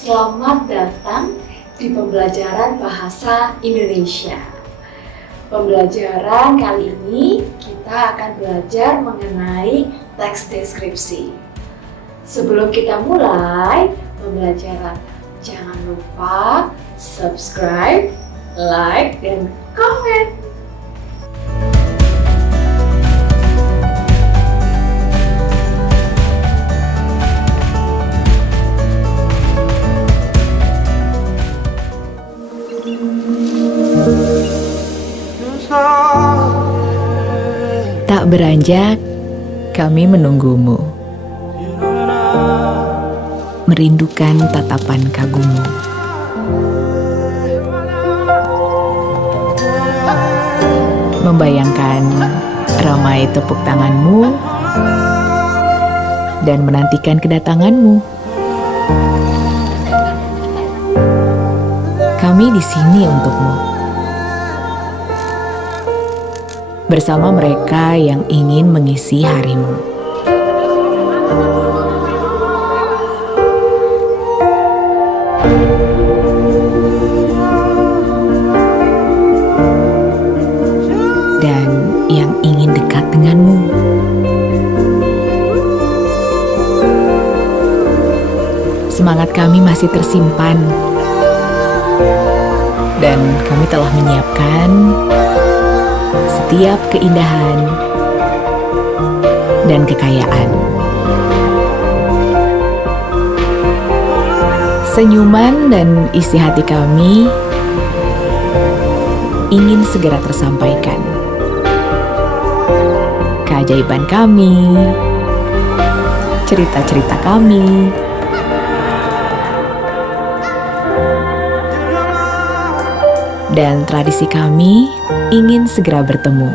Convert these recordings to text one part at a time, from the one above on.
Selamat datang di pembelajaran bahasa Indonesia. Pembelajaran kali ini kita akan belajar mengenai teks deskripsi. Sebelum kita mulai pembelajaran, jangan lupa subscribe, like, dan komen. Tak beranjak, kami menunggumu, merindukan tatapan kagummu. Membayangkan ramai tepuk tanganmu dan menantikan kedatanganmu. Kami di sini untukmu. Bersama mereka yang ingin mengisi harimu. Dan yang ingin dekat denganmu. Semangat kami masih tersimpan. Dan kami telah menyiapkan setiap keindahan dan kekayaan. Senyuman dan isi hati kami ingin segera tersampaikan. Keajaiban kami, cerita-cerita kami, dan tradisi kami ingin segera bertemu.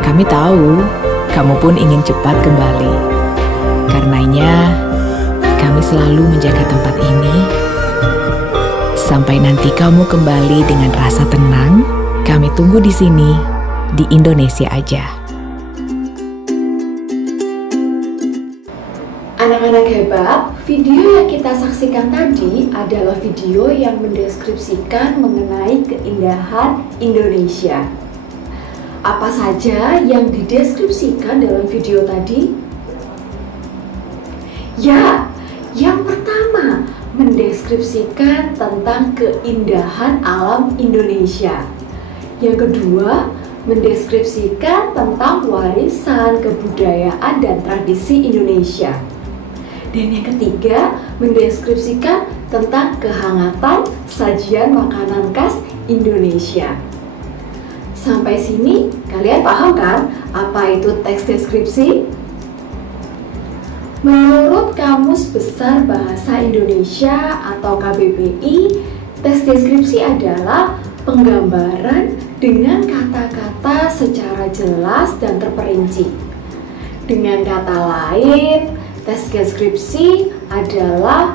Kami tahu kamu pun ingin cepat kembali. Karenanya, kami selalu menjaga tempat ini. Sampai nanti kamu kembali dengan rasa tenang, kami tunggu di sini, di Indonesia aja. Anak-anak hebat, video yang kita saksikan tadi adalah video yang mendeskripsikan mengenai keindahan Indonesia. Apa saja yang dideskripsikan dalam video tadi? Ya, yang pertama, mendeskripsikan tentang keindahan alam Indonesia. Yang kedua, mendeskripsikan tentang warisan kebudayaan dan tradisi Indonesia. Dan yang ketiga, mendeskripsikan tentang kehangatan sajian makanan khas Indonesia. Sampai sini, kalian paham kan apa itu teks deskripsi? Menurut Kamus Besar Bahasa Indonesia atau KBBI, teks deskripsi adalah penggambaran dengan kata-kata secara jelas dan terperinci. Dengan kata lain, teks deskripsi adalah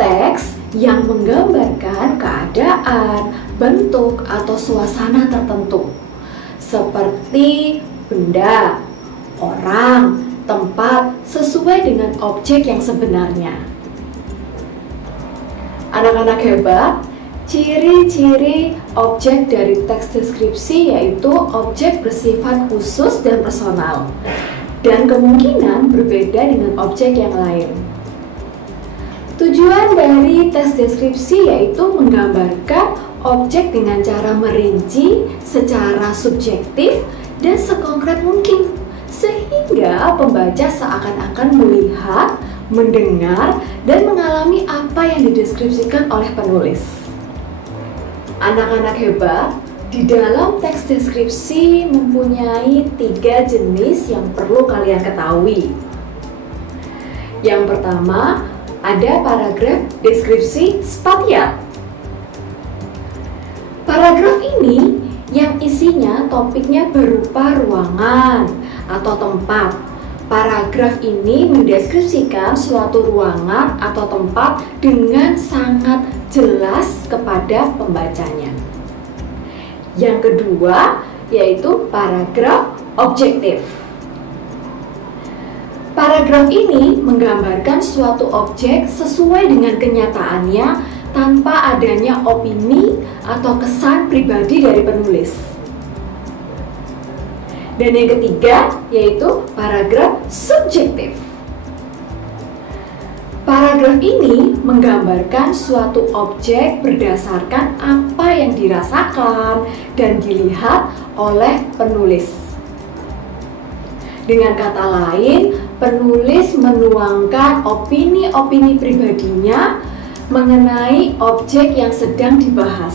teks yang menggambarkan keadaan, bentuk, atau suasana tertentu, seperti benda, orang, tempat, sesuai dengan objek yang sebenarnya. Anak-anak hebat, ciri-ciri objek dari teks deskripsi yaitu objek bersifat khusus dan personal, dan kemungkinan berbeda dengan objek yang lain. Tujuan dari teks deskripsi yaitu menggambarkan objek dengan cara merinci secara subjektif dan sekonkret mungkin, sehingga pembaca seakan-akan melihat, mendengar, dan mengalami apa yang dideskripsikan oleh penulis. Anak-anak hebat, di dalam teks deskripsi mempunyai 3 jenis yang perlu kalian ketahui. Yang pertama, ada paragraf deskripsi spasial. Paragraf ini yang isinya topiknya berupa ruangan atau tempat. Paragraf ini mendeskripsikan suatu ruangan atau tempat dengan sangat jelas kepada pembacanya. Yang kedua yaitu paragraf objektif. Paragraf ini menggambarkan suatu objek sesuai dengan kenyataannya tanpa adanya opini atau kesan pribadi dari penulis. Dan yang ketiga yaitu paragraf subjektif. Paragraf ini menggambarkan suatu objek berdasarkan apa yang dirasakan dan dilihat oleh penulis. Dengan kata lain, penulis menuangkan opini-opini pribadinya mengenai objek yang sedang dibahas.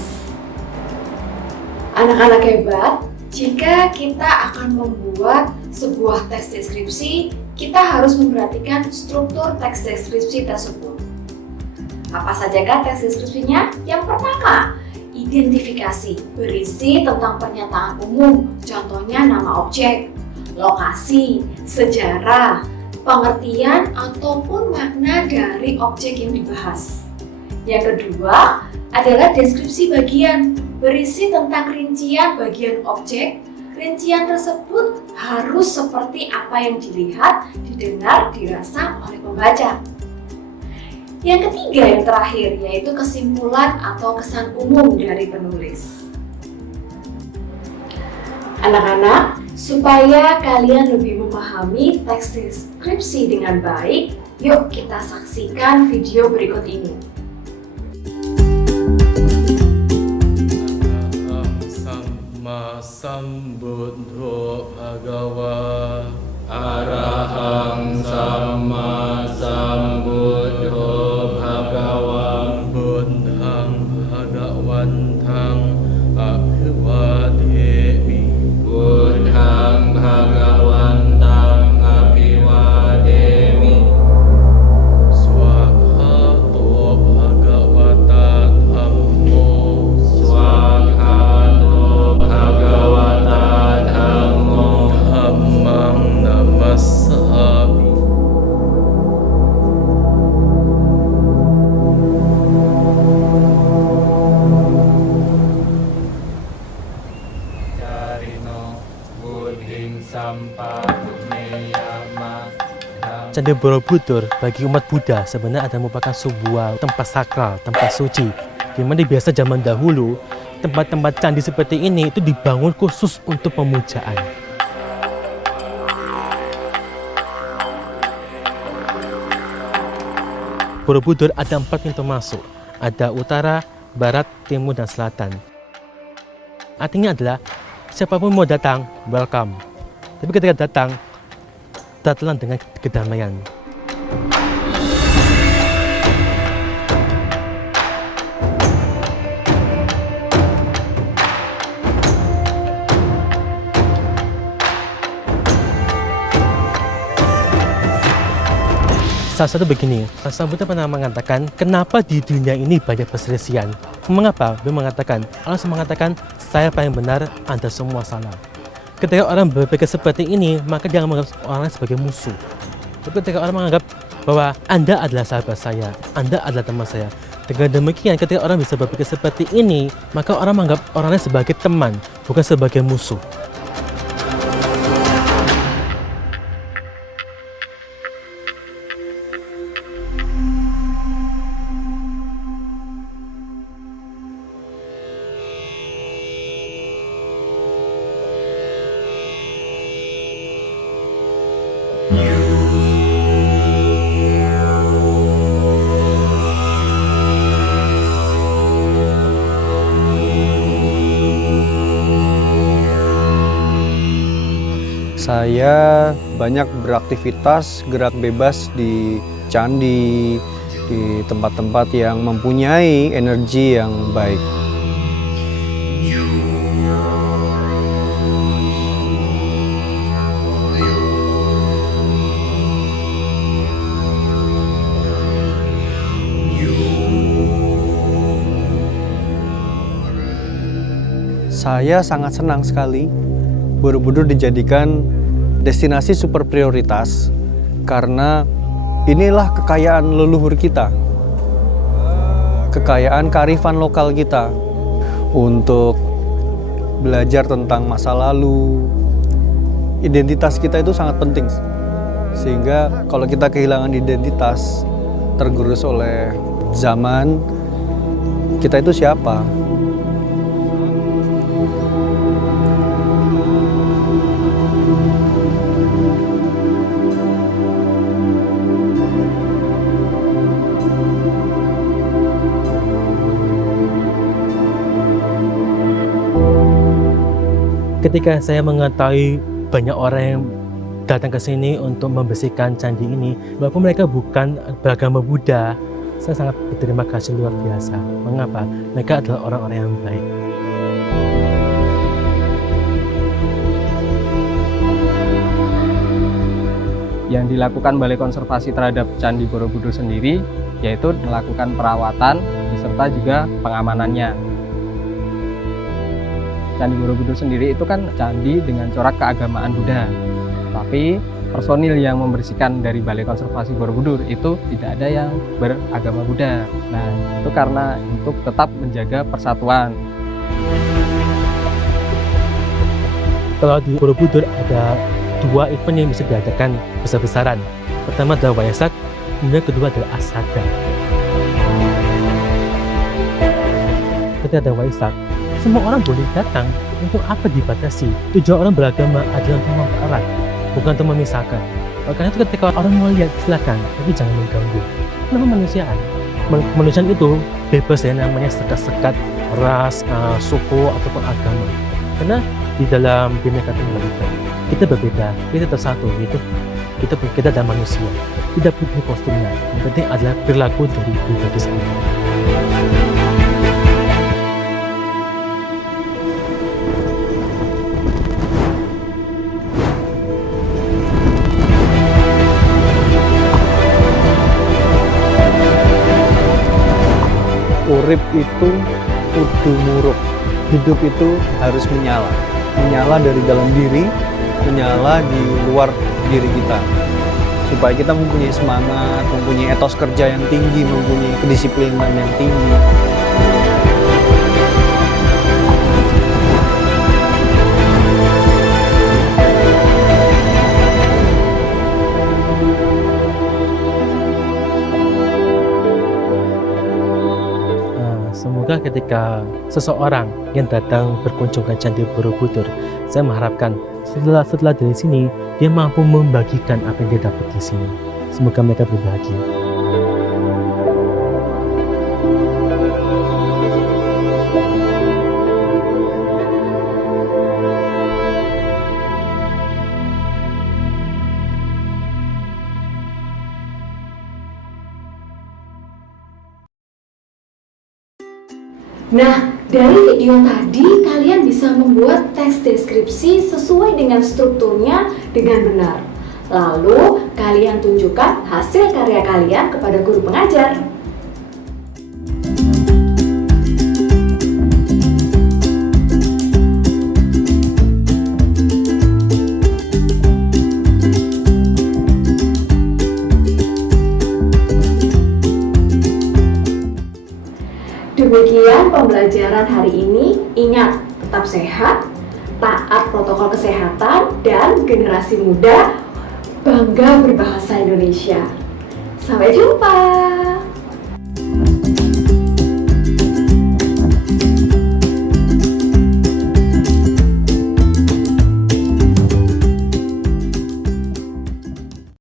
Anak-anak hebat, jika kita akan membuat sebuah teks deskripsi, kita harus memperhatikan struktur teks deskripsi tersebut. Apa sajakah teks deskripsinya? Yang pertama, identifikasi, berisi tentang pernyataan umum, contohnya nama objek, lokasi, sejarah, pengertian ataupun makna dari objek yang dibahas. Yang kedua adalah deskripsi bagian, berisi tentang rincian bagian objek. Rincian tersebut harus seperti apa yang dilihat, didengar, dirasa oleh pembaca. Yang ketiga, yang terakhir, yaitu kesimpulan atau kesan umum dari penulis. Anak-anak, supaya kalian lebih memahami teks deskripsi dengan baik, yuk kita saksikan video berikut ini. Sambuddho Bhagava Arahang Samma Sambuddho Bhagava Buddhang Bhagawantang Abhiwademi Buddhang Bhagawantang Abhiwademi Swakato Bhagavata Dhammo Swakato Bhagavata Dhammo Dhammang Namassami. Carino Buddhing Sampagumeyama. Candi Borobudur bagi umat Buddha sebenarnya adalah merupakan sebuah tempat sakral, tempat suci. Di mana biasa zaman dahulu, tempat-tempat candi seperti ini itu dibangun khusus untuk pemujaan. Borobudur ada 4 pintu masuk. Ada utara, barat, timur, dan selatan. Artinya adalah siapapun mau datang, welcome. Tapi ketika datang, datanglah dengan kedamaian. Salah satu begini, Sang Buddha pernah mengatakan, kenapa di dunia ini banyak perselisihan? Mengapa? Beliau mengatakan, Allah mengatakan, saya paling benar, Anda semua salah. Ketika orang berpikir seperti ini, maka dia menganggap orang sebagai musuh. Tapi ketika orang menganggap bahwa Anda adalah sahabat saya, Anda adalah teman saya, dengan demikian ketika orang bisa berpikir seperti ini, maka orang menganggap orangnya sebagai teman, bukan sebagai musuh. Saya banyak beraktivitas gerak bebas di candi, di tempat-tempat yang mempunyai energi yang baik. Saya sangat senang sekali Borobudur dijadikan destinasi super prioritas karena inilah kekayaan leluhur kita, kekayaan kearifan lokal kita untuk belajar tentang masa lalu, identitas kita itu sangat penting. Sehingga kalau kita kehilangan identitas, tergerus oleh zaman, kita itu siapa? Ketika saya mengetahui banyak orang yang datang ke sini untuk membersihkan candi ini, walaupun mereka bukan beragama Buddha, saya sangat berterima kasih luar biasa. Mengapa? Mereka adalah orang-orang yang baik. Yang dilakukan Balai Konservasi terhadap Candi Borobudur sendiri yaitu melakukan perawatan beserta juga pengamanannya. Candi Borobudur sendiri itu kan candi dengan corak keagamaan Buddha. Tapi personil yang membersihkan dari Balai Konservasi Borobudur itu tidak ada yang beragama Buddha. Nah, itu karena untuk tetap menjaga persatuan. Kalau di Borobudur ada 2 event yang bisa diadakan besar-besaran. Pertama adalah Waisak, kemudian kedua adalah Asada. Ketika ada Waisak, semua orang boleh datang. Untuk apa dibatasi? Tujuan orang beragama adalah untuk mempererat, bukan untuk memisahkan. Karena itu ketika orang mau lihat, silakan, tapi jangan mengganggu. Karena kemanusiaan. Kemanusiaan itu bebas ya, namanya sekat-sekat ras, suku ataupun agama. Karena di dalam Bhinneka Tunggal Ika kita berbeda, kita tersatu gitu. Kita adalah manusia, tidak butuh kostumnya. Yang penting adalah perilaku dari pribadi sendiri. Urip itu kudu muruk. Hidup itu harus menyala. Menyala dari dalam diri, menyala di luar diri kita. Supaya kita mempunyai semangat, mempunyai etos kerja yang tinggi, mempunyai kedisiplinan yang tinggi. Semoga ketika seseorang yang datang berkunjung ke Candi Borobudur, saya mengharapkan setelah dari sini dia mampu membagikan apa yang dia dapat di sini. Semoga mereka berbahagia. Nah, dari video tadi kalian bisa membuat teks deskripsi sesuai dengan strukturnya dengan benar. Lalu, kalian tunjukkan hasil karya kalian kepada guru pengajar. Demikian pembelajaran hari ini. Ingat, tetap sehat, taat protokol kesehatan, dan generasi muda bangga berbahasa Indonesia. Sampai jumpa!